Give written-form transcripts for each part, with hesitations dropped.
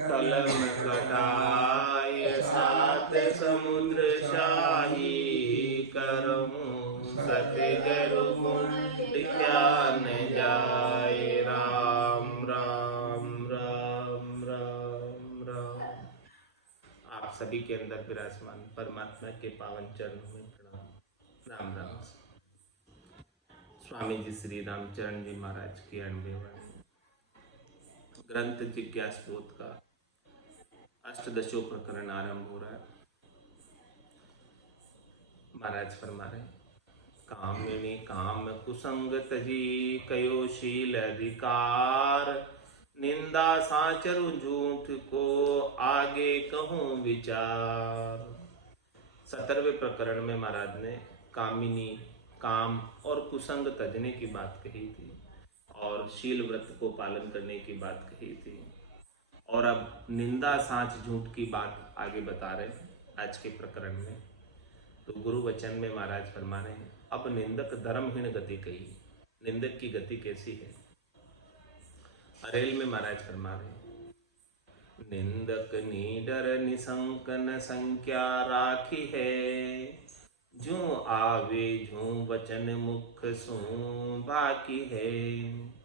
कलम कटाय सात समुद्र शाही, करऊं सतगुरु कुंड क्या न जाए। राम राम राम राम राम। आप सभी के अंदर विराजमान परमात्मा के पावन चरणों में प्रणाम। राम राम। स्वामी जी श्री रामचरण जी महाराज की 98वां ग्रंथ जिज्ञासबोध का अष्टदशो प्रकरण आरंभ हो रहा है। महाराज फरमा रहे, कामिनी काम कुसंग तजी, कयो शील अधिकार। निंदा साचरु झूठ को, आगे कहूं विचार। 17वें प्रकरण में महाराज ने कामिनी, काम और कुसंग तजने की बात कही थी और शील व्रत को पालन करने की बात कही थी। और अब निंदा साच झूठ की बात आगे बता रहे हैं आज के प्रकरण में। तो गुरु वचन में महाराज फरमा रहे हैं, अब निंदक धर्महीन गति कही। निंदक की गति कैसी है? अरेल में महाराज फरमा रहे हैं, निंदक निडर निसंकन संख्या राखी है। जो आवे जो वचन मुख सो बाकी है।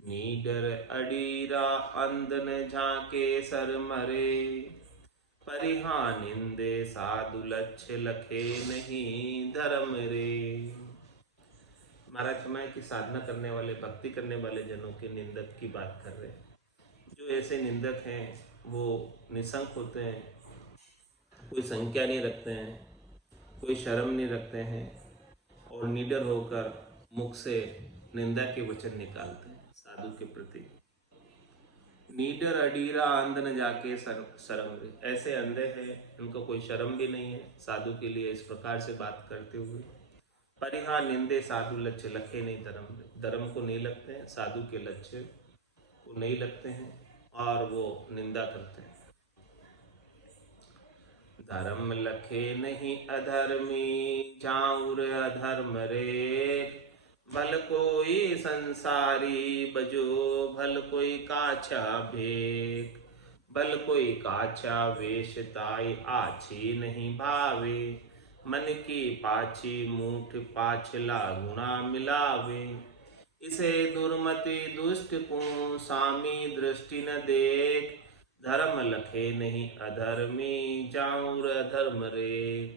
नीडर अडीरा अंधन झाके सर मरे। परिहा निंदे साधु लक्ष्य लखे नहीं धर्म रे। महाराज फरमाए कि साधना करने वाले, भक्ति करने वाले जनों के निंदक की बात कर रहे हैं। जो ऐसे निंदक हैं वो निसंक होते हैं, कोई संख्या नहीं रखते हैं, कोई शर्म नहीं रखते हैं और निडर होकर मुख से निंदा के वचन निकालते हैं साधु के प्रति। नीडर अडीरा अंध न जाके शर्म रे। ऐसे अंधे हैं, उनको कोई शर्म भी नहीं है साधु के लिए इस प्रकार से बात करते हुए। परिहा निंदे साधु लक्ष्य लखे नहीं धर्म रे। धर्म को नहीं लगते हैं, साधु के लक्ष्य को नहीं लगते हैं और वो निंदा करते हैं। धर्म लखे नहीं अधर्मी, जाऊर अधर्म रे। भल कोई संसारी बजो, भल कोई काछा भेक। भल कोई काछा वेश ताई, आछी नहीं भावे। मन की पाछी मूठ पाछला गुणा मिलावे। इसे दुर्मति दुष्ट को, सामी दृष्टि न देख। धर्म लखे नहीं अधर्मी, जाऊर अधर्म रे।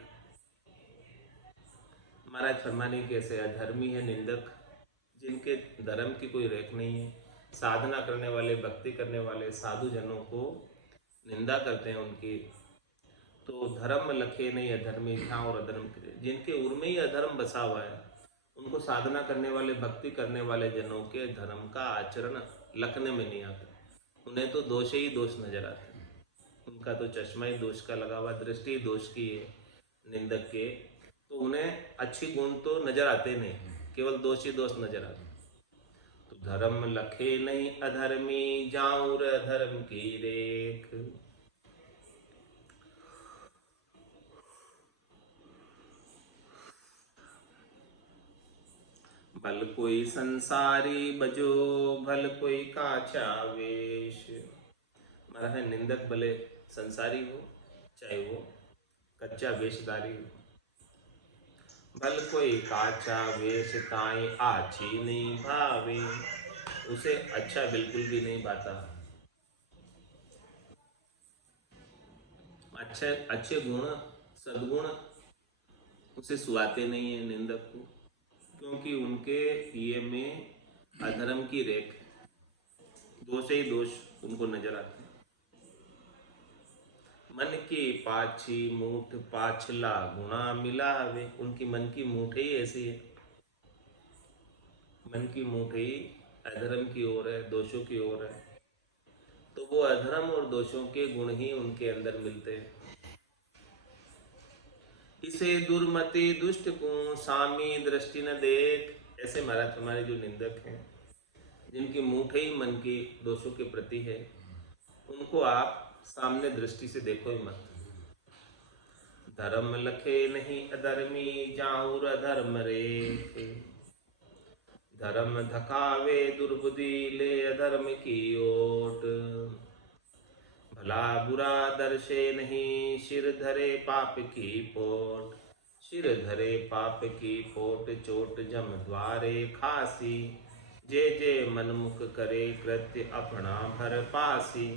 महाराज फरमाने कैसे अधर्मी है निंदक, जिनके धर्म की कोई रेख नहीं है। साधना करने वाले, भक्ति करने वाले साधु जनों को निंदा करते हैं उनकी। तो धर्म लखे नहीं अधर्मी, और अधर्म जिनके उर में ही अधर्म बसा हुआ है, उनको साधना करने वाले, भक्ति करने वाले जनों के धर्म का आचरण लखने में नहीं आता। उन्हें तो दोष ही दोष नजर आते हैं। उनका तो चश्मा ही दोष का लगा हुआ, दृष्टि ही दोष की है निंदक के। तो उन्हें अच्छी गुण तो नजर आते नहीं, केवल दोष ही दोष नजर आते। तो धर्म लखे नहीं अधर्मी, जाऊर अधर्म की रेख। भल कोई संसारी बजो, भल कोई काछा वेश। महाराज निंदक भले संसारी हो, चाहे वो कच्चा वेशधारी हो। भल कोई काचा वेश ताई, आछी नहीं भावे। उसे अच्छा बिल्कुल भी नहीं भाता। अच्छे गुण, सद्गुण उसे सुहाते नहीं है निंदक को, क्योंकि उनके ये में अधर्म की रेख, दोष ही दोष उनको नजर आते हैं। मन की पाछी मूठ पाछला गुणा मिलावे। उनकी मन की मूठ ही ऐसी है, मन की मूठ ही अधर्म की ओर है, दोषों की ओर है। तो वो अधर्म और दोषों के गुण ही उनके अंदर मिलते हैं। इसे दुर्मति दुष्ट को, सामी दृष्टि न देख। ऐसे महाराज हमारे जो निंदक हैं, जिनकी मूठ ही मन की दोषों के प्रति है, उनको आप सामने दृष्टि से देखो ही मत। धर्म लखे नहीं अधर्मी, जाऊर अधर्म रेख। धर्म धकावे दुर्बुद्धि, ले अधर्म की ओट। भला बुरा दर्शे नहीं, सिर धरे पाप की पोट। सिर धरे पाप की पोट, चोट जम द्वारे खासी। जे जे मनमुख करे, कृत्य अपना भर पासी।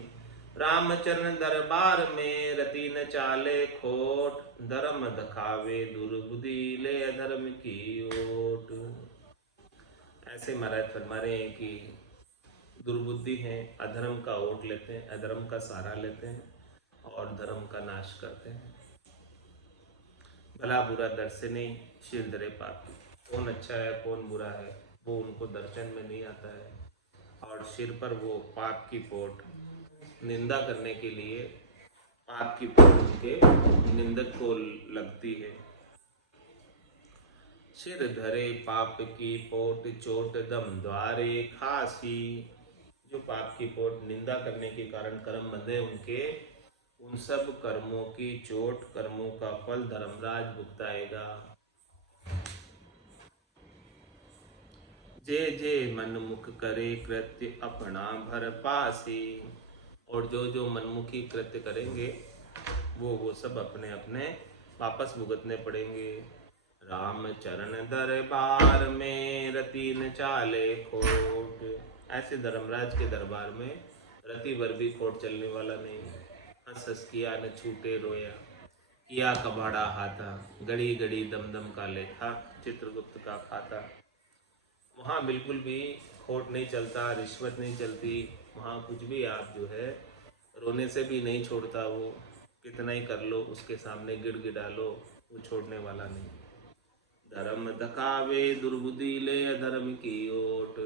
रामचरण दरबार में, रति न चाले खोट। धर्म दखावे दुर्बुद्धि, ले अधर्म की ओट। ऐसे महाराज फरमा रहे हैं कि दुर्बुद्धि है, अधर्म का ओट लेते हैं, अधर्म का सहारा लेते हैं और धर्म का नाश करते हैं। भला बुरा दर्शन नहीं, सिर धरे पापी। कौन अच्छा है कौन बुरा है वो उनको दर्शन में नहीं आता है। और सिर पर वो पाप की पोट, निंदा करने के लिए पाप की पोट उनके निंदक को लगती है। सिर धरे पाप की पोट, चोट दम द्वारे खासी। जो पाप की पोट निंदा करने के कारण कर्म बंधे उनके, उन सब कर्मों की चोट, कर्मों का फल धर्मराज भुगताएगा। जे जे मनमुख करे, कृत्य अपना भर पासी। और जो जो मनमुखी कृत्य करेंगे वो सब अपने अपने वापस भुगतने पड़ेंगे। राम चरण दरबार में, रति न चाले खोट। ऐसे धर्मराज के दरबार में रति भर भी खोट चलने वाला नहीं। हंस हंस किया न छूटे रोया, किया कबाड़ा हाथा। गड़ी गड़ी दम दम का लेखा, चित्रगुप्त का खाता। वहाँ बिल्कुल भी खोट नहीं चलता, रिश्वत नहीं चलती। वहाँ कुछ भी आप जो है रोने से भी नहीं छोड़ता वो। कितना ही कर लो उसके सामने, गिड़गिड़ा लो, वो छोड़ने वाला नहीं। धर्म दखावे दुर्बुद्धि, ले अधर्म की ओट।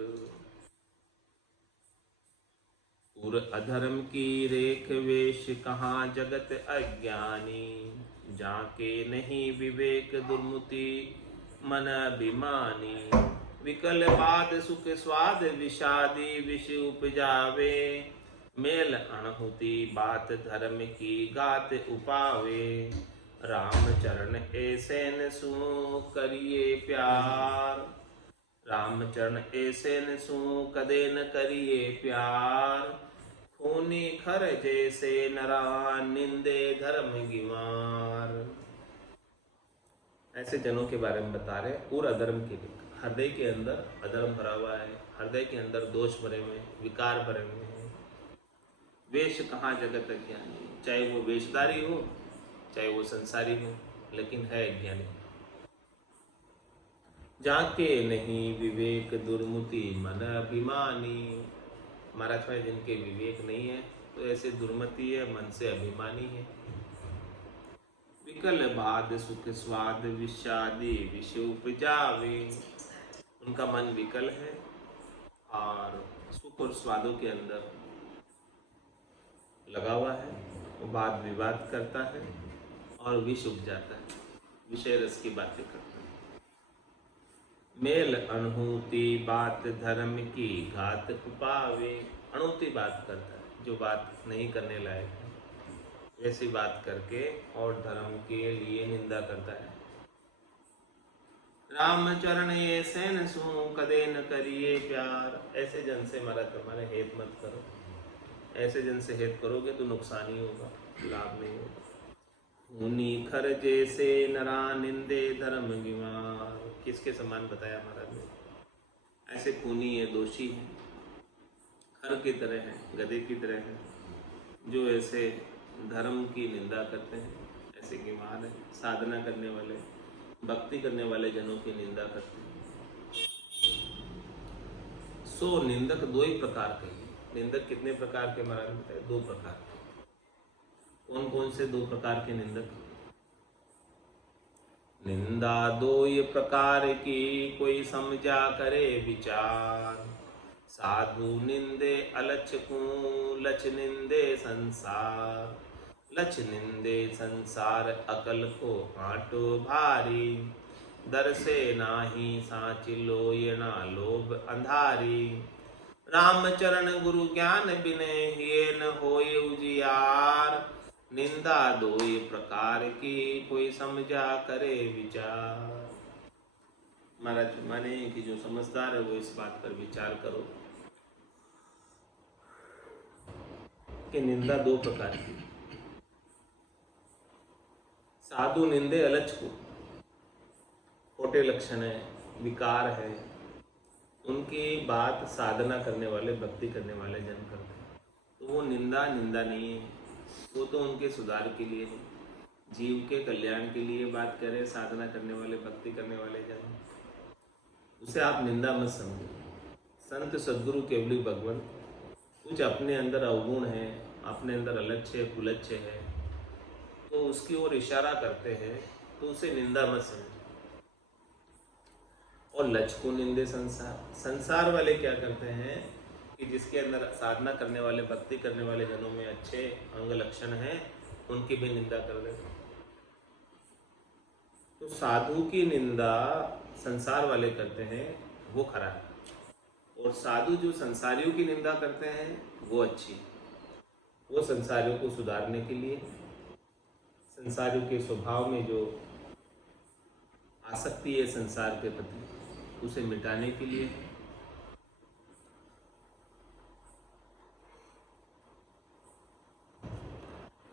उर अधर्म की रेख वेश, कहाँ जगत अज्ञानी। जाके नहीं विवेक, दुर्मुति मन अभिमानी। विकल बाद सुख स्वाद, विषादी विष उपजावे। मेल अणहुति बात, धर्म की गात उपावे। रामचरण ऐसे न सु करिए प्यार। रामचरण ऐसे न सु कदे न करिए प्यार। खूनी खर जैसे नरा, निंदे धर्म गिवार। ऐसे जनों के बारे में बता रहे पूरा अधर्म के लिए। हृदय के अंदर अधर्म भरा हुआ है, हृदय के अंदर दोष भरे हुए हैं, विकार भरे हुए हैं। वेश कहाँ जगत अज्ञानी। चाहे वो वेशधारी हो, चाहे वो संसारी हो, लेकिन है अज्ञानी। जाके नहीं विवेक, दुर्मति मन अभिमानी। महाराज भाई जिनके विवेक नहीं है तो ऐसे दुर्मति है, मन से अभिमानी है। विकल बाद सुख स्वाद, विषादी विष उपजावे। उनका मन विकल है और सुख और स्वादों के अंदर लगा हुआ है। वो वाद विवाद करता है और विष उपजाता है, विषय रस की बातें करता है। मेल अणहुति बात, धर्म की घात पावे। अणुति बात करता है, जो बात नहीं करने लायक है, ऐसी बात करके और धर्म के लिए निंदा करता है। रामचरण ऐसे न सु कदे न करिए प्यार। ऐसे जन से महाराज तुम्हारे हेत मत करो। ऐसे जन से हेत करोगे तो नुकसान ही होगा, लाभ नहीं होगा। खूनी खर जैसे नरा, निंदे धर्म गिवार। किसके समान बताया महाराज ने? ऐसे खूनी है, दोषी है, खर की तरह है, गधे की तरह है, जो ऐसे धर्म की निंदा करते हैं। ऐसे गिवार है, साधना करने वाले, भक्ति करने वाले जनों की निंदा करते हैं। सो निंदक दो ही प्रकार के। निंदक कितने प्रकार के महाराज बताए? दो प्रकार के। कौन कौन से दो प्रकार के निंदक? निंदा दो ये प्रकार की, कोई समझा करे विचार। साधु निंदे अलच को, लच निंदे संसार। लच निंदे संसार, अकल को आटो भारी। दर से नाही साची लोय, ना लोभ अंधारी। रामचरण गुरु ज्ञान बिने, ये न होए उजियार। निंदा दो ये प्रकार की, कोई समझा करे विचार। महाराज माने कि जो समझदार है वो इस बात पर विचार करो। कि निंदा दो प्रकार की। साधु निंदे अलच को, खोटे लक्षण है, विकार है, उनकी बात साधना करने वाले, भक्ति करने वाले जन करते हैं, तो वो निंदा नहीं है, वो तो उनके सुधार के लिए है, जीव के कल्याण के लिए बात करें साधना करने वाले, भक्ति करने वाले जन, उसे आप निंदा मत समझो। संत सद्गुरु केवली भगवान कुछ अपने अंदर अवगुण है, अपने अंदर अलक्ष्य कुलच्छ्य है, तो उसकी ओर इशारा करते हैं, तो उसे निंदा मत समझो। और लच को निंदे संसार वाले क्या करते हैं कि जिसके अंदर साधना करने वाले, भक्ति करने वाले जनों में अच्छे अंग लक्षण हैं, उनकी भी निंदा कर देते। तो साधु की निंदा संसार वाले करते हैं, वो खरा है, और साधु जो संसारियों की निंदा करते हैं वो अच्छी, वो संसारियों को सुधारने के लिए, संसारियों के स्वभाव में जो आसक्ति है संसार के प्रति, उसे मिटाने के लिए।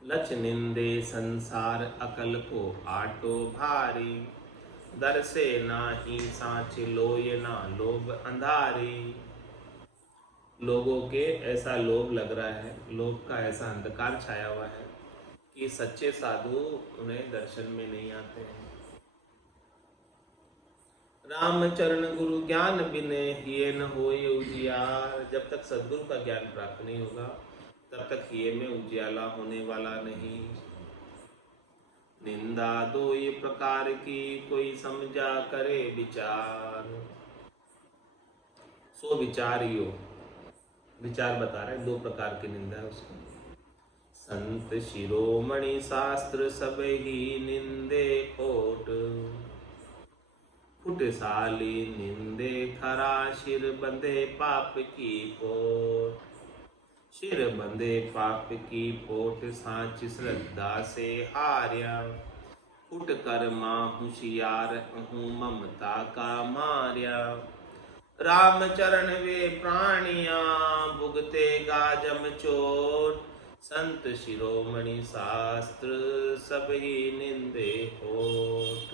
लच निंदे संसार अकल को आटो भारी, दर से नाही सांच लोय ना लोभ अंधारी। लोगों के ऐसा लोभ लग रहा है, लोभ का ऐसा अंधकार छाया हुआ है कि सच्चे साधु उन्हें दर्शन में नहीं आते हैं। राम चरण गुरु ज्ञान बिने हिये न होए उजियार। जब तक सद्गुरु का ज्ञान प्राप्त नहीं होगा तब तक हिये में उजियाला होने वाला नहीं। निंदा दो ये प्रकार की, कोई समझा करे विचार। सो विचारियो, विचार बता रहे, दो प्रकार की निंदा है उसको। संत शिरोमणि शास्त्र सब ही निंदे कोट, फुटसाली निंदे खरा शिर बंधे पाप की पोट। शिर बंधे पाप की पोट सांच श्रद्धा से हार्या। फुट कर मां होशियार अहूँ ममता का मार्या। राम चरण वे प्राणिया भुगते गाजम चोट। संत शिरोमणि शास्त्र सब ही निंदे होठ।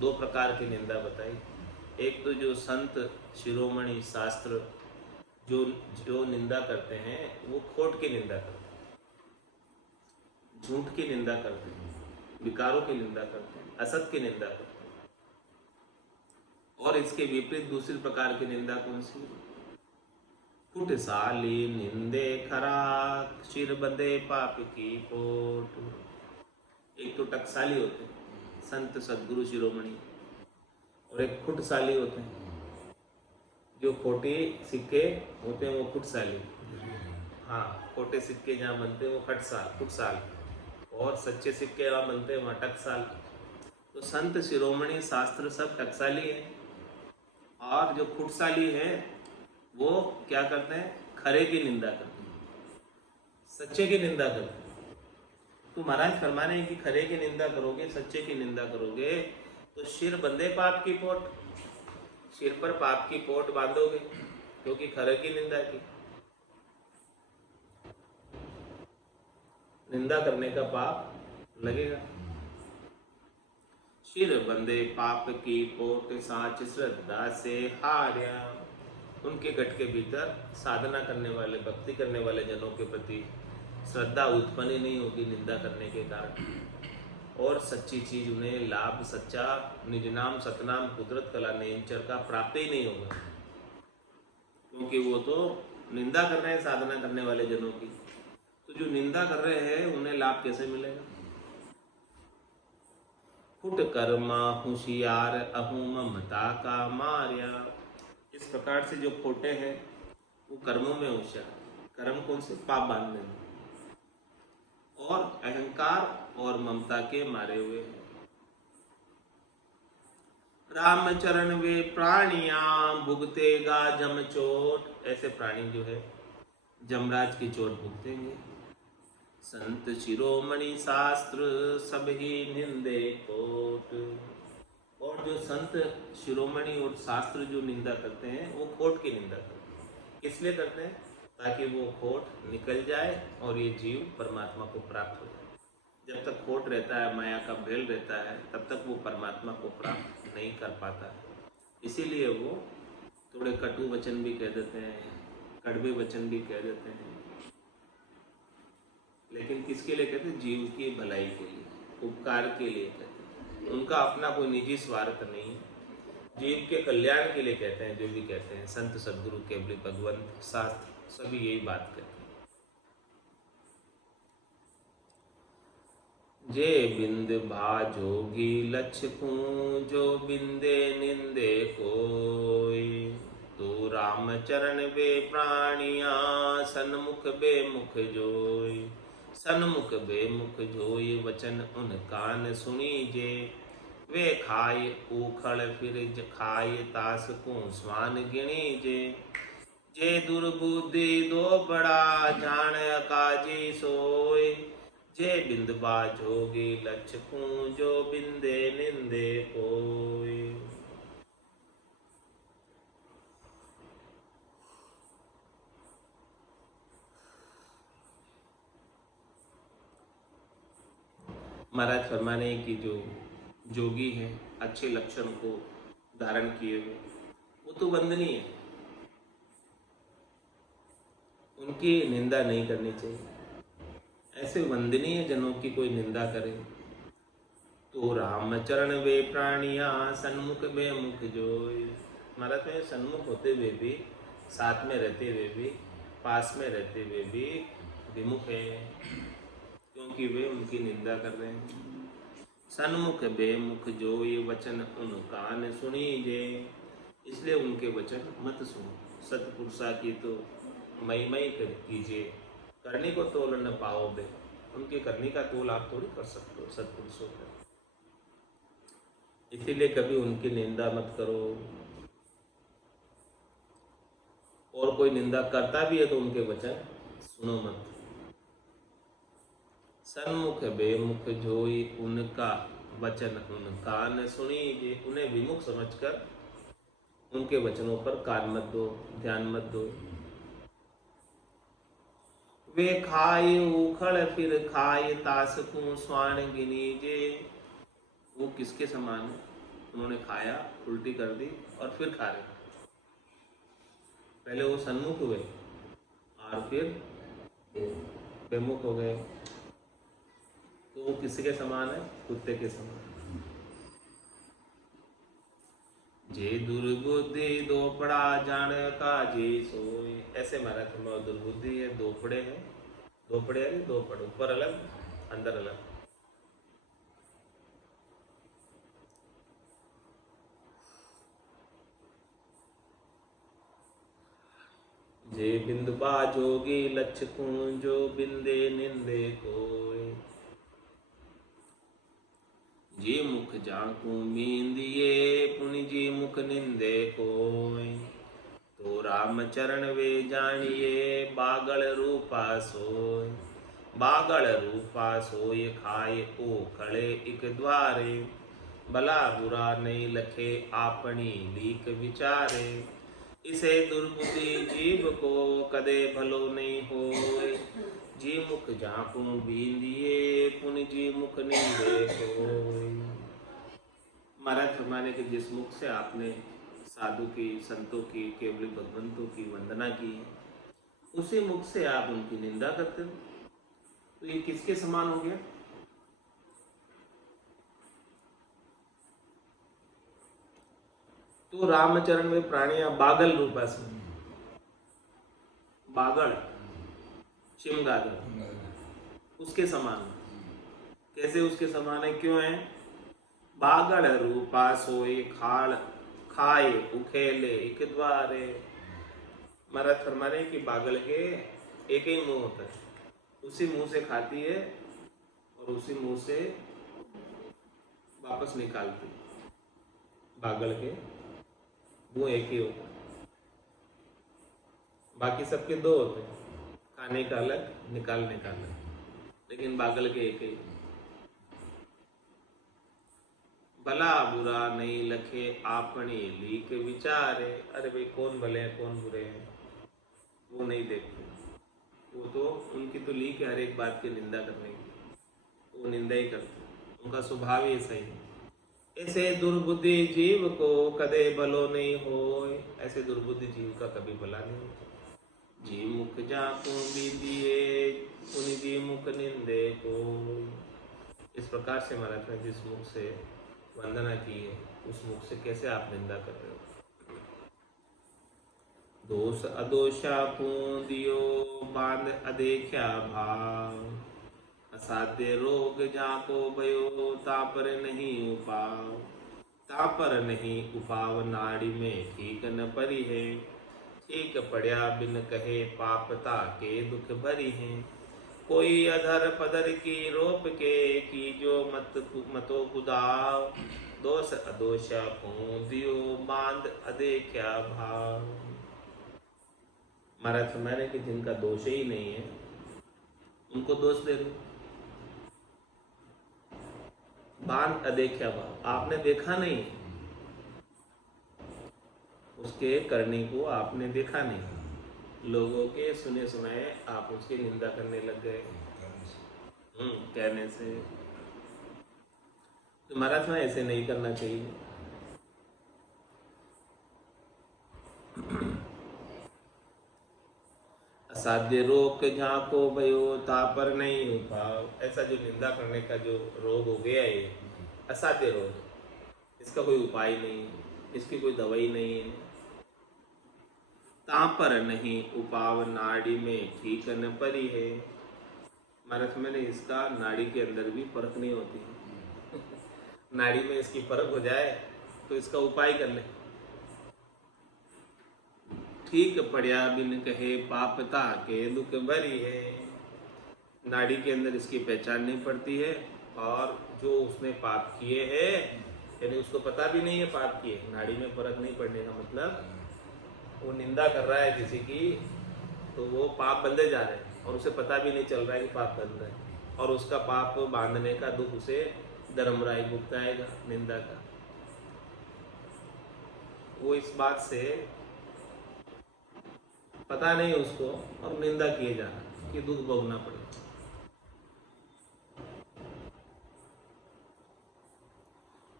दो प्रकार की निंदा बताई। एक तो जो संत शिरोमणि शास्त्र जो निंदा करते हैं वो खोट की निंदा करते हैं, झूठ की निंदा करते हैं, विकारों की निंदा करते हैं, असत की निंदा करते हैं। और इसके विपरीत दूसरी प्रकार की निंदा कौन सी? फुट साली निंदे खरा शिर बंधे पाप की पोट। एक तो टकसाली होते हैं संत सद्गुरु शिरोमणि, और एक खुटसाली होते हैं, जो खोटे सिक्के होते हैं वो खुटसाली। हाँ, खोटे सिक्के जहाँ बनते हैं वो खुटसाल, और सच्चे सिक्के वहाँ बनते हैं वहाँ टकसाल। तो संत शिरोमणि शास्त्र सब टकसाली है, और जो खुटसाली है वो क्या करते हैं? खरे की निंदा करते हैं, सच्चे की निंदा करते हैं। तो महाराज फरमा रहे हैं कि खरे की निंदा करोगे, सच्चे की निंदा करोगे तो शिर बंधे पाप की पोट, सिर पर पाप की पोट बांधोगे, क्योंकि खरे की निंदा की। निंदा करने का पाप लगेगा। शिर बंधे पाप की पोट सांच श्रद्धा से हार्या। उनके गट के भीतर साधना करने वाले, भक्ति करने वाले जनों के प्रति श्रद्धा उत्पन्न ही नहीं होगी निंदा करने के कारण, और सच्ची चीज उन्हें लाभ, सच्चा निज नाम सतनाम कुदरत कला नेचर का प्राप्त ही नहीं होगा, क्योंकि वो तो निंदा कर रहे हैं साधना करने वाले जनों की। तो जो निंदा कर रहे हैं उन्हें लाभ कैसे मिलेगा? फुट कर्मा होशियार अहूँ ममता का मार्या। इस प्रकार से जो खोटे हैं वो कर्मों में होशियार, कर्म कौन से? पाप बांधने में, और अहंकार और ममता के मारे हुए हैं। राम चरण वे प्राणिया भुगतेगा जम चोट। ऐसे प्राणी जो है जमराज की चोट भुगतेंगे। संत शिरोमणि शास्त्र सब ही निंदे कोट। और जो संत शिरोमणि और शास्त्र जो निंदा करते हैं वो खोट की निंदा करते हैं। इसलिए करते हैं ताकि वो खोट निकल जाए और ये जीव परमात्मा को प्राप्त हो जाए। जब तक खोट रहता है, माया का भेल रहता है, तब तक वो परमात्मा को प्राप्त नहीं कर पाता है। इसीलिए वो थोड़े कटु वचन भी कह देते हैं, कड़वे वचन भी कह देते हैं, लेकिन किसके लिए कहते हैं? जीव की भलाई के लिए, उपकार के लिए कहते हैं। उनका अपना कोई निजी स्वार्थ नहीं है, जीव के कल्याण के लिए कहते हैं। जो भी कहते हैं संत, सदगुरु, केवली, भगवंत, शास्त्र, सभी यही बात कहते हैं। जे बिंद भाजोगी लक्ष्य जो बिंदे निंदे कोई, तो राम चरण वे प्राणिया सन्मुख बेमुख जोई। सन्मुख बेमुख जोई वचन उन कान सुनी जे, वे खाय उखड़ फिर खाय तास को स्वान गिणी जे दुर्बुद्धि दो बड़ा जान काजी सोय। जे बिंद बाजोगी लक्ष्य जो बिंदे निंदे कोई। महाराज फरमाने की जो जोगी हैं, अच्छे लक्षण को धारण किए हुए, वो तो वंदनीय है, उनकी निंदा नहीं करनी चाहिए। ऐसे वंदनीय जनों की कोई निंदा करे तो रामचरण वे प्राणिया सन्मुख बेमुख जोय। महाराज में सन्मुख होते हुए भी, साथ में रहते हुए भी, पास में रहते हुए भी विमुख है, क्योंकि वे उनकी निंदा कर रहे हैं। सन्मुख बेमुख जो ये वचन उन कान सुनी जे, इसलिए उनके वचन मत सुनो। सतपुरुषा की तो महिमा ही कीजिए, करनी को तोल न पाओगे। उनकी करनी का तोल आप थोड़ी कर सकते हो सतपुरुषों का। इसीलिए कभी उनकी निंदा मत करो, और कोई निंदा करता भी है तो उनके वचन सुनो मत। सन्मुख बेमुख जोई उनका वचन उन कान सुनी जे, उन्हें विमुख समझकर उनके वचनों पर कान मत दो, ध्यान मत दो। वे खाए उखड़ फिर खाए तास को स्वान गिनी जे, वो किसके समान है? उन्होंने खाया, उल्टी कर दी और फिर खा रहे। पहले वो सन्मुख हुए और फिर बेमुख हो गए, तो वो किसके समान है? कुत्ते के समान। जे दुर्बुद्धि दोपड़ा जान का जे सोए। ऐसे महाराज में दुर्बुद्धि है, दोपड़े हैं, दोपड़े है, दोपड़, ऊपर अलग अंदर अलग। जे बिंद बाजोगी लक्ष्य जो बिंदे निंदे कोय। जी मुख जाकू मींदिए पुनि जी मुख निंदे कोय। तो राम चरण वे जानिए बागल रूपा सोय। बागल रूपा सोय खाए ओ खड़े इक द्वारे। भला बुरा नहीं लखे आपनी लीक विचारे। इसे दुर्बुद्धि जीव को कदे भलो नहीं होय। जी मुख झाँकू बींदिए पुनि जी मुख निंदे कोय। महाराज फरमाने के जिस मुख से आपने साधु की, संतों की, केवली भगवंतों की वंदना की, उसी मुख से आप उनकी निंदा करते हो, तो ये किसके समान हो गया? तो रामचरण में प्राणियां बागल रूपा से, बागल चिमगादड़, उसके समान। कैसे उसके समान है? क्यों है? बागड़ रूपा सोए खाड़ खाए उखेले एक द्वारे। महाराज फरमाने कि बागल के एक ही मुंह होता है, उसी मुंह से खाती है और उसी मुंह से वापस निकालती है। बागल के मुंह एक ही होता है, बाकी सबके दो होते हैं, खाने का अलग, निकालने का अलग, लेकिन बागल के एक ही। भला बुरा नहीं लखे आपने लीक विचारे। अरे भाई कौन भले हैं कौन बुरे हैं वो नहीं देखते, वो तो उनकी तो लीक है हर एक बात की निंदा करने की, वो निंदा ही करते हैं, उनका स्वभाव ही ऐसा ही है। ऐसे दुर्बुद्धि जीव को कदे भलो नहीं होय, ऐसे दुर्बुद्धि जीव का कभी भला नहीं होता। जी मुख जाको बीदिए उन जी मुख निंदे को। इस प्रकार से महाराज ने जिस मुख से वंदना की है उस मुख से कैसे आप निंदा कर रहे हो। दोष अदोषा को दियो बांध अदेख्या भाव, असाध्य रोग जाको भयो तापर नहीं उपाव। तापर नहीं उपाव नाड़ी में ठीक न परी है, ठीक पड़या बिन कहे पापता के दुख भरी हैं। कोई अधर पदर की रोप के की जो मतो कुदाव, दोष अदोषा को दियो बांध अदेख्या भाव। महाराज फरमाने कि जिनका दोष ही नहीं है उनको दोष दे दो। बांध अदेख्या भाव, आपने देखा नहीं, उसके करने को आपने देखा नहीं, लोगों के सुने सुनाए आप उसकी निंदा करने लग गए कहने से। तो महाराज में ऐसे नहीं करना चाहिए। असाध्य रोग झाको भयो तापर नहीं उपाव, ऐसा जो निंदा करने का जो रोग हो गया है असाध्य रोग, इसका कोई उपाय नहीं, इसकी कोई दवाई नहीं है। तापर नहीं उपाव नाड़ी में ठीक न परी है, महाराज मैंने इसका नाड़ी के अंदर भी परख नहीं होती है। नाड़ी में इसकी परख हो जाए तो इसका उपाय कर ले। ठीक पड़या बिन कहे पापता के दुख भरी है, नाड़ी के अंदर इसकी पहचान नहीं पड़ती है, और जो उसने पाप किए हैं यानी उसको पता भी नहीं है पाप किए, नाड़ी में परख नहीं पड़ने का मतलब वो निंदा कर रहा है किसी की तो वो पाप बंधे जा रहे हैं और उसे पता भी नहीं चल रहा है कि पाप बंध रहा है, और उसका पाप बांधने का दुख उसे धर्मराय भुगताएगा निंदा का। वो इस बात से पता नहीं उसको और निंदा किए जा रहा कि दुख भोगना पड़े।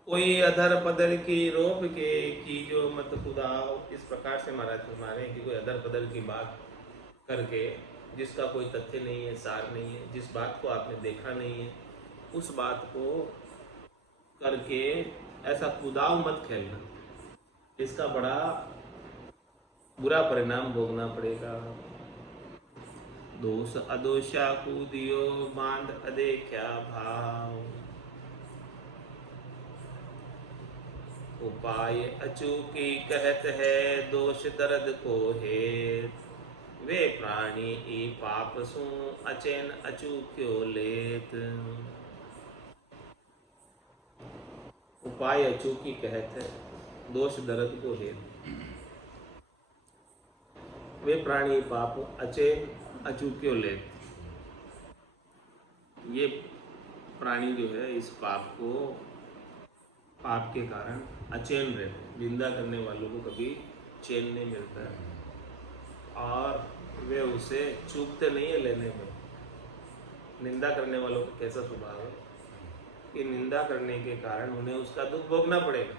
कोई अधर पदर की रोप के की जो मत खुदाओ, इस प्रकार से महाराज फरमाने कि कोई अधर पदर की बात करके जिसका कोई तथ्य नहीं है, सार नहीं है, जिस बात को आपने देखा नहीं है उस बात को करके ऐसा कुदाव मत खेलना, इसका बड़ा बुरा परिणाम भोगना पड़ेगा। दोष अदोषा कूदियो बांध अदेख्या भाव, उपाय अचूकी कहत है दोष दर्द को हेत, वे प्राणी ई पाप सु अचेन अचूक्यो लेत। उपाय अचूकी कहत है दोष दर्द को हेत, वे प्राणी पाप अचेन अचूक्यो लेत। ये प्राणी जो है इस पाप को, पाप के कारण अचैन रहते, निंदा करने वालों को कभी चैन नहीं मिलता है और वे उसे चूकते नहीं है लेने में। निंदा करने वालों का कैसा स्वभाव है कि निंदा करने के कारण उन्हें उसका दुख भोगना पड़ेगा,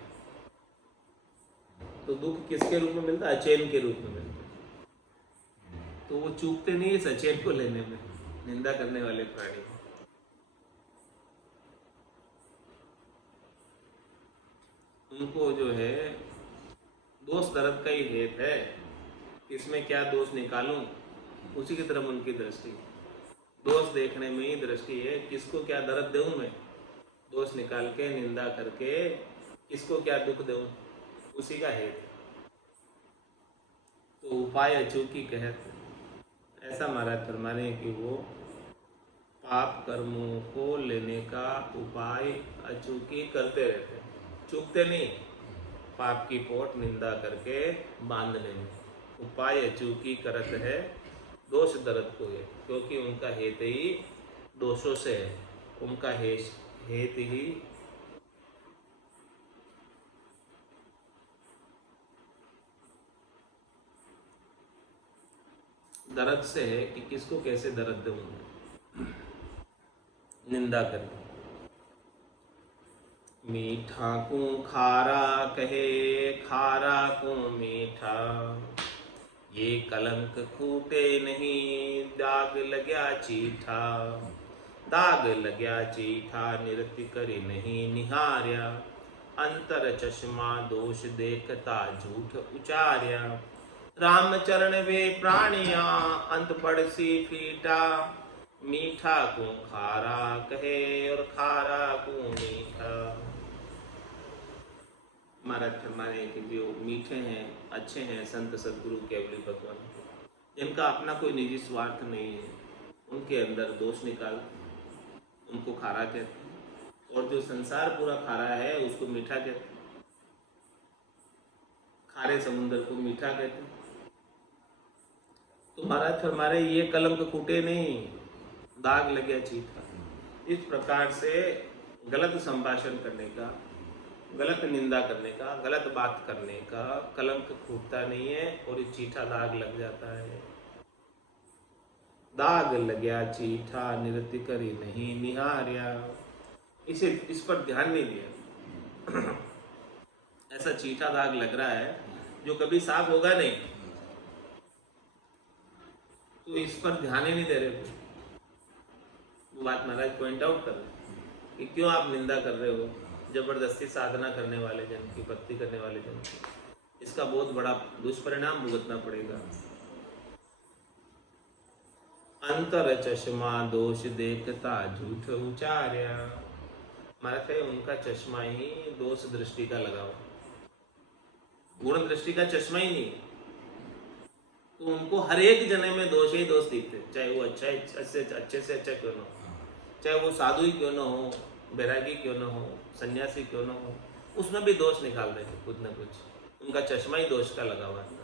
तो दुख किसके रूप में मिलता है? अचैन के रूप में मिलता है। तो वो चूकते नहीं है इस अचैन को लेने में, निंदा करने वाले प्राणी। उनको जो है दोष दर्द का ही हेत है, इसमें क्या दोष निकालूं उसी की तरफ उनकी दृष्टि। दोष देखने में ही दृष्टि है, किसको क्या दर्द दूं मैं, दोष निकाल के निंदा करके किसको क्या दुख दूं उसी का हेत। तो उपाय अचूकी कहत, ऐसा महाराज फरमा रहे हैं कि वो पाप कर्मों को लेने का उपाय अचूकी करते रहते हैं, चूकते नहीं, पाप की पोट निंदा करके बांधने में उपाय अचूकी करत है दोष दर्द को है, क्योंकि उनका हेत ही दोषों से है, उनका हेत ही दर्द से है कि किसको कैसे दर्द दूंगा, निंदा करके। मीठा को खारा कहे, खारा को मीठा, ये कलंक खूटे नहीं, दाग लग्या चीठा। दाग लग्या चीठा, निरति करी नहीं निहार्या, अंतर चश्मा दोष देखता झूठ उचार्या। राम चरण वे प्राणिया, अंत पड़सी फीटा, मीठा को खारा कहे और खारा को मीठा। हमारे कि जो मीठे हैं, अच्छे हैं संत सदगुरु केवली भगवान, जिनका अपना कोई निजी स्वार्थ नहीं है, उनके अंदर दोष निकाल उनको खारा कहते हैं, और जो संसार पूरा खारा है उसको मीठा कहते हैं। खारे समुद्र को मीठा कहते हैं। तो महाराज हमारे ये कलंक कूटे नहीं, दाग लगे चीठा। इस प्रकार से गलत संभाषण करने का, गलत निंदा करने का, गलत बात करने का कलंक फूटता नहीं है और ये चीठा दाग लग जाता है। दाग लग्या चीठा, निरति करी नहीं निहार्या। इस पर ध्यान नहीं दिया। ऐसा चीठा दाग लग रहा है जो कभी साफ होगा नहीं, तो इस पर ध्यान ही नहीं दे रहे। वो बात महाराज पॉइंट आउट कर रहे कि क्यों आप निंदा कर रहे हो जबरदस्ती साधना करने वाले जन की, भक्ति करने वाले जन की। इसका बहुत बड़ा दुष्परिणाम भुगतना पड़ेगा। अंतर चश्मा दोष देखता झूठ उचार्या। महाराज उनका चश्मा ही दोष दृष्टि का लगा हुआ, गुण दृष्टि का चश्मा ही नहीं। तो उनको हर एक जने में दोष ही दोष दिखते, चाहे वो अच्छे से अच्छा क्यों ना हो, चाहे वो साधु ही क्यों ना हो, बैरागी क्यों ना हो, सन्यासी क्यों ना हो, उसमें भी दोष निकाल देते कुछ ना कुछ। उनका चश्मा ही दोष का लगा हुआ है।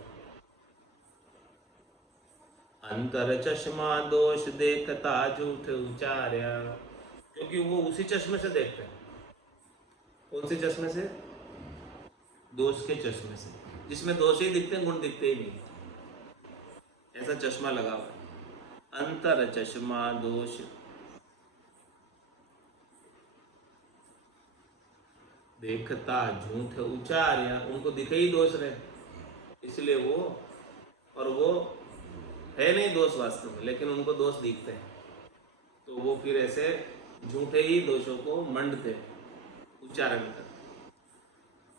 अंतर चश्मा दोष देखता झूठ उचार्या, क्योंकि वो उसी चश्मे से देखते हैं। कौन से चश्मे से? दोष के चश्मे से, जिसमें दोष ही दिखते हैं, गुण दिखते ही नहीं। ऐसा चश्मा लगा हुआ। अंतर चश्मा दोष देखता झूठ उचार्या, उनको दिखे ही दोष रहे, इसलिए वो, और वो है नहीं दोष वास्तव में, लेकिन उनको दोष दिखते हैं, तो वो फिर ऐसे झूठे ही दोषों को मंडते, उच्चारण करते।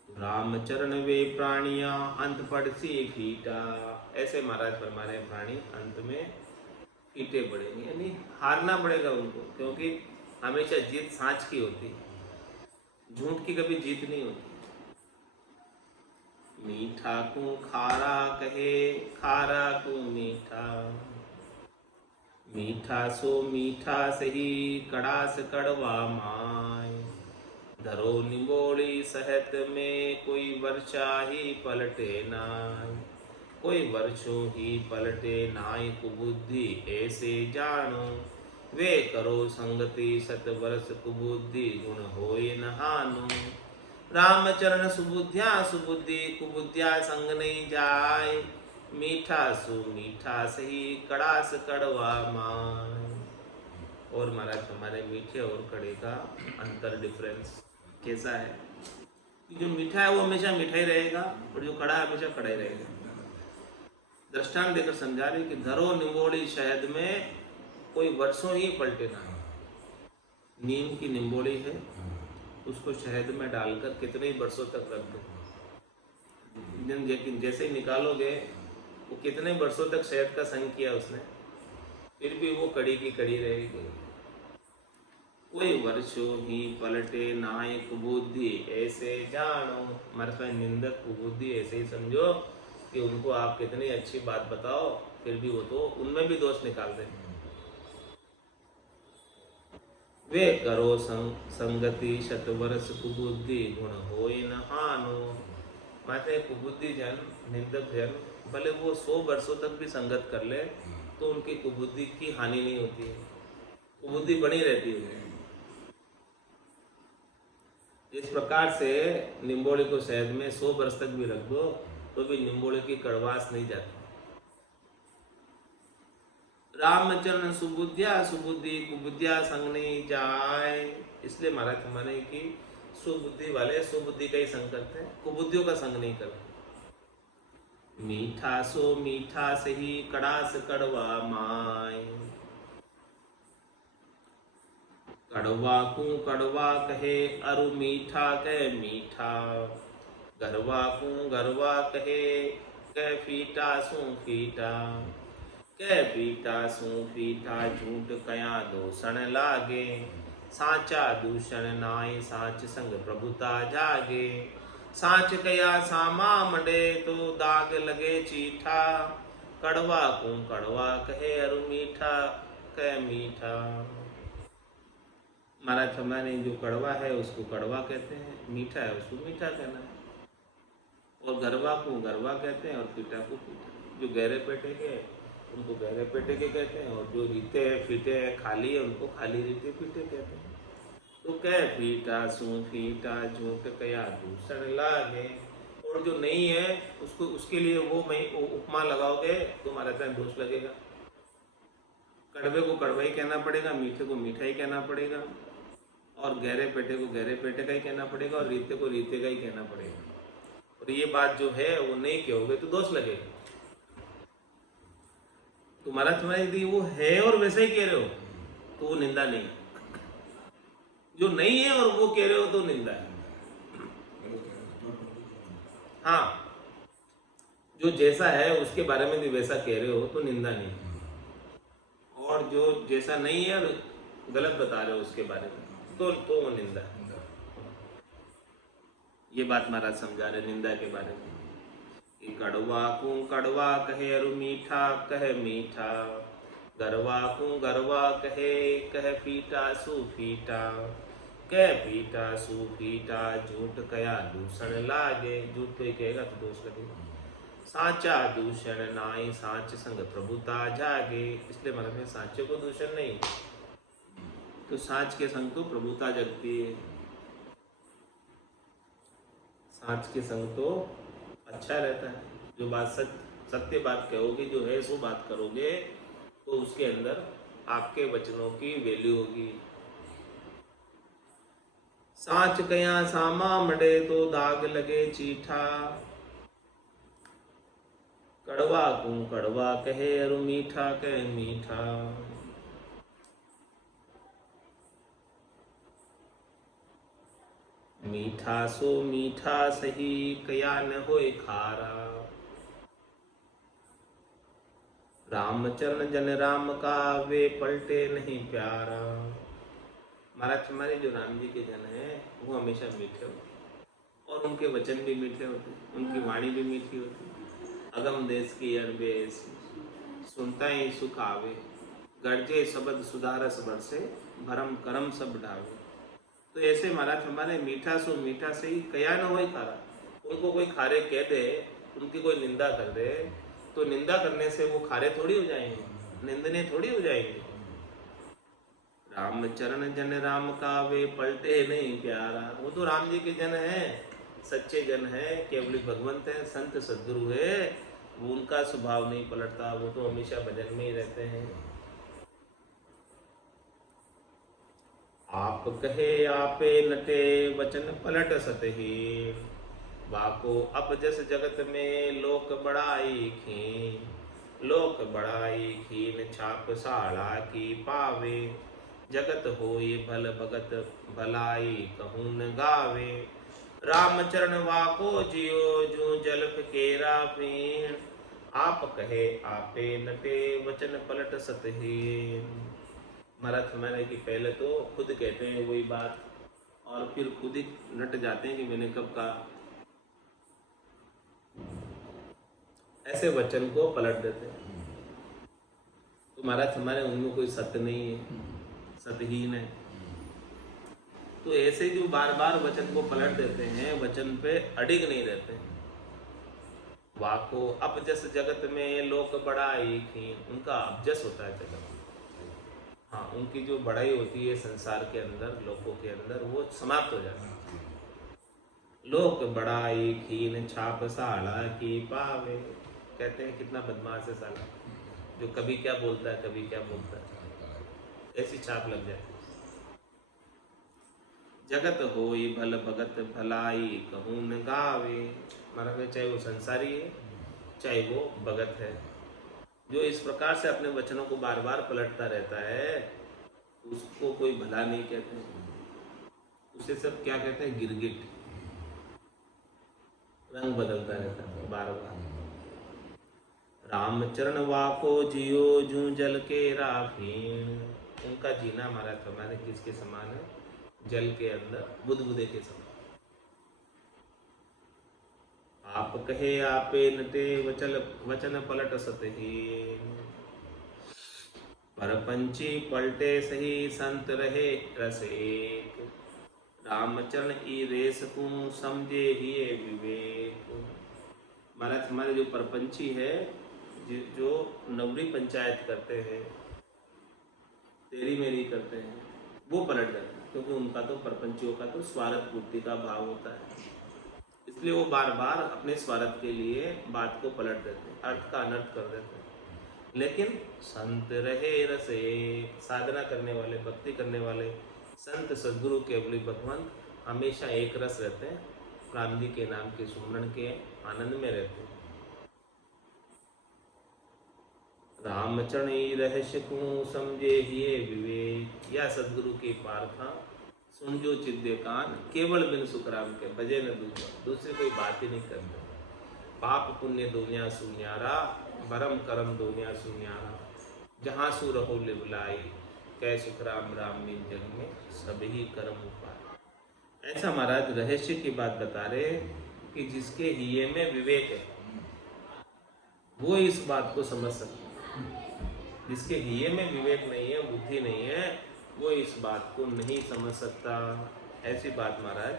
रामचरण वे प्राणिया, अंत पड़सी फीटा। ऐसे महाराज फरमाने प्राणी अंत में फीटे पड़ेंगे, यानी हारना पड़ेगा उनको, क्योंकि हमेशा जीत सांच की होती है, झूठ की कभी जीत नहीं होती। मीठा को खारा कहे, खारा को मीठा, मीठा सो मीठा सही, कड़ास कड़वा माय। धरो निबोड़ी सहत में, कोई वर्षा ही पलटे नाय, कोई वर्षों ही पलटे नाय। कुबुद्धि ऐसे जानो, वे करो संगति सत वर्ष। कुबुद्धि गुण होए नहानो, रामचरण सुबुद्धिया सुबुद्धि। कुबुद्धिया संग नहीं जाय, मीठा सु मीठा सही, कड़ास कड़वा माय। और महाराज हमारे मीठे और कड़े का अंतर, डिफरेंस कैसा है? जो मीठा है वो हमेशा मीठा ही रहेगा, और जो कड़ा है हमेशा कड़ा ही रहेगा। दृष्टांत देकर समझा रहे कि धरो निम्बोड़ी शहद में, कोई वर्षों ही पलटे ना। नीम की निम्बोड़ी है, उसको शहद में डालकर कितने ही वर्षों तक रख दो, लेकिन जैसे ही निकालोगे वो कितने वर्षों तक शहद का संग किया उसने, फिर भी वो कड़ी की कड़ी रहेगी। कोई वर्षों ही पलटे नाय, कुबुद्धि ऐसे जानो। मरफा निंदक कुबुद्धि ऐसे ही समझो कि उनको आप कितनी अच्छी बात बताओ, फिर भी वो तो उनमें भी दोष निकाल देंगे। वे करो संगति शतवर्ष, कुबुद्धि गुण होए न हानो। माते कुबुद्धि जन, निंदक जन, भले वो 100 वर्षों तक भी संगत कर ले तो उनकी कुबुद्धि की हानि नहीं होती है, कुबुद्धि बनी रहती है। इस प्रकार से निम्बोड़ी को शहद में 100 वर्ष तक भी रख दो तो भी निम्बोड़ी की कड़वास नहीं जाती। रामचरण सुबुद्धिया, सुबुद्धि कुबुद्धिया संग नहीं जाए। इसलिए महाराज हमारे की सुबुद्धि वाले सुबुद्धि का ही संग करते हैं, कुबुद्धियों का संग नहीं करते। मीठा सो मीठा सही कड़ास कड़वा माय, कड़वा को कड़वा कहे अरु मीठा कह मीठा, गरवा को गरवा कहे कह फीटा सो फीटा, कह फीटा सो फीटा झूठ कया दोषण लागे, साचा दूषण नाय साच संग प्रभुता जागे, साच कया सामा मडे तो दाग लगे चीठा, कड़वा को कड़वा कहे अरु मीठा कह मीठा। महाराज हमारे जो कड़वा है उसको कड़वा कहते हैं, मीठा है उसको मीठा कहना है, और गरवा को गरवा कहते हैं और फीटा को फीटा। जो गहरे पेटे के उनको गहरे पेटे के कहते हैं, और जो रीते हैं फीटे हैं खाली है उनको खाली रीते फीटे कहते हैं। तो कह फीटा सू फीटा झूठ कया दूषण लागे, और जो नहीं है उसको उसके लिए वो उपमा लगाओगे तो हमारा तो दोष लगेगा। कड़वे को कड़वा ही कहना पड़ेगा, मीठे को मीठा ही कहना पड़ेगा, और गहरे पेटे को गहरे पेटे का ही कहना पड़ेगा, और रीते को रीते का ही कहना पड़ेगा। और ये बात जो है वो नहीं कहोगे तो दोष लगेगा। तुम्हारा तुम्हारी यदि वो है और वैसे ही कह रहे हो तो वो निंदा नहीं, जो नहीं है और वो कह रहे हो तो निंदा है। हाँ, जो जैसा है उसके बारे में भी वैसा कह रहे हो तो निंदा नहीं, और जो जैसा नहीं है और गलत बता रहे हो उसके बारे में तो वो निंदा है। ये बात महाराज समझा रहे निंदा के बारे में कि कड़वा को कड़वा कहे अरु मीठा कहे मीठा, गरवा को गरवा कहे फीटा सु फीटा, कह फीटा सु फीटा झूठ कया दूषण लागे। झूठ कोई कहेगा तो दोष लगेगा। साचा दूषण नाई साच संग प्रभुता जागे। इसलिए महाराज में साचे को दूषण नहीं, तो साच के संग तो प्रभुता जगती है। साच के संग तो अच्छा रहता है। जो बात सत्य बात कहोगे, जो है सो बात करोगे, तो उसके अंदर आपके वचनों की वैल्यू होगी। साच कया सामा मडे तो दाग लगे चीठा, कड़वा को कड़वा कहे अरु मीठा कहे मीठा। मीठा सो मीठा सही कया न होए खारा, रामचरण जन राम का वे पलटे नहीं प्यारा। महाराज हमारे जो राम जी के जन है वो हमेशा मीठे होते, और उनके वचन भी मीठे होते, उनकी वाणी भी मीठी होती। अगम देश की अरबे ऐसी, सुनता ही सुख आवे, गर्जे शब्द सुधारस बरसे, भरम करम सब ढावे। तो ऐसे महाराज हमारे मीठा सो मीठा से ही कया न होए खारा। उनको कोई खारे कह दे, उनकी कोई निंदा कर दे, तो निंदा करने से वो खारे थोड़ी हो जाएंगे, निंदने थोड़ी हो जाएंगे। रामचरण जन राम का वे पलटे नहीं प्यारा। वो तो राम जी के जन है, सच्चे जन है, केवली भगवंत है, संत सद्गुरु है, वो उनका स्वभाव नहीं पलटता, वो तो हमेशा भजन में ही रहते हैं। आप कहे आपे नटे वचन पलट सतही, वाको अपजस जगत में लोक बड़ाई खीन, लोक बड़ाई खीन छाप साड़ा की पावे, जगत होई भल भगत भलाई कहूँ न गावे। रामचरण वाको जियो जो जलप केरा पीण, आप कहे आपे नटे वचन पलट सतहीन। महाराज हमारे की पहले तो खुद कहते हैं वही बात, और फिर खुद ही नट जाते हैं कि मैंने कब कहा, ऐसे वचन को पलट देते हैं। तो महाराज हमारे उनमें कोई सत्य नहीं है, सतहीन है। तो ऐसे जो बार बार वचन को पलट देते हैं, वचन पे अडिग नहीं रहते हैं। वाको अपजस जगत में लोक बड़ाई खीन, उनका अपजस होता है जगत। हाँ, उनकी जो बड़ाई होती है संसार के अंदर, लोगों के अंदर, वो समाप्त हो जाता है। लोक बड़ाई खीन छाप साला की पावे। कहते हैं कितना बदमाश है साला, जो कभी क्या बोलता है कभी क्या बोलता है, ऐसी छाप लग जाती है। जगत होई भल भगत भलाई कहूँ न गावे, मतलब चाहे वो संसारी है चाहे वो भगत है, जो इस प्रकार से अपने वचनों को बार बार पलटता रहता है उसको कोई भला नहीं कहते, उसे सब क्या कहते हैं, गिरगिट, रंग बदलता रहता है बार बार। रामचरण वाको जियो जू जल के राफीण, उनका जीना हमारा हमारे किसके समान है, जल के अंदर बुदबुदे के समान। आप कहे आपे नटे वचन पलट सतहीन, परपंची पलटे सही संत रहे रस एक, रामचरण ई रेस को समझे ही विवेक। महाराज हमारे जो परपंची है, जो नवरी पंचायत करते हैं, तेरी मेरी करते हैं, वो पलट जाते हैं, क्योंकि उनका तो परपंचियों का तो स्वार्थ पूर्ति का भाव होता है, इसलिए वो बार बार अपने स्वार्थ के लिए बात को पलट देते हैं, अर्थ का अनर्थ कर देते हैं। लेकिन संत रहे रसे, साधना करने वाले, भक्ति करने वाले संत सद्गुरु केवली भगवंत हमेशा एक रस रहते हैं, राम जी के नाम के सुमरण के आनंद में रहते हैं। रामचरण रहस्य को समझे ही विवेक, या सदगुरु के पारखा सुन जो चिद्य कान, केवल बिन सुखराम के भजे न दूसरी कोई बात ही नहीं करते। पाप पुण्य दुनिया सुन्यारा, भरम करम दुनिया सुन्यारा, जहाँ सु रहो लिबलाई, कै सुखराम राम बिन जग में सभी कर्म उपाय। ऐसा महाराज रहस्य की बात बता रहे कि जिसके हिये में विवेक है वो इस बात को समझ सकता है, जिसके हिये में विवेक नहीं है, बुद्धि नहीं है, वो इस बात को नहीं समझ सकता। ऐसी बात महाराज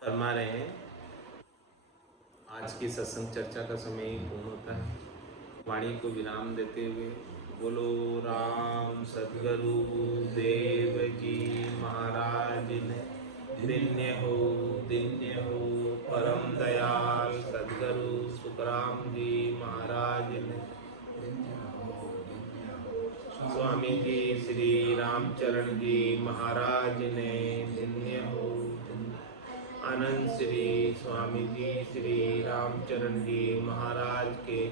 फरमा रहे हैं। आज की सत्संग चर्चा का समय ही पूर्ण होता है, वाणी को विराम देते हुए बोलो राम सद्गुरु देव जी महाराज ने, दिन्य हो परम दयाल सद्गुरु सुखराम जी महाराज ने, स्वामी जी श्री रामचरण जी महाराज ने, दिन्य हो आनंद श्री स्वामी जी श्री रामचरण जी महाराज के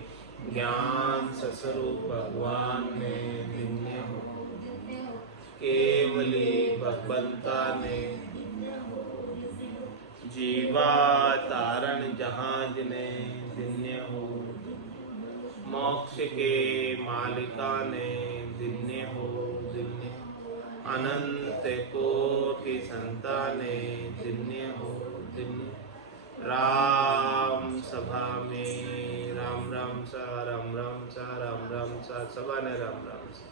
ज्ञान स्वरूप भगवान ने, दिन्य हो केवली भगवंता ने, जीवा तारण जहाज ने, दिन्य हो मोक्ष के मालिका ने, दिन्य हो दिन्य अनंत कोटि संताने, दिन्य हो दिन्य राम सभा में राम राम सा राम राम सा राम राम सा, सभा ने राम राम सा।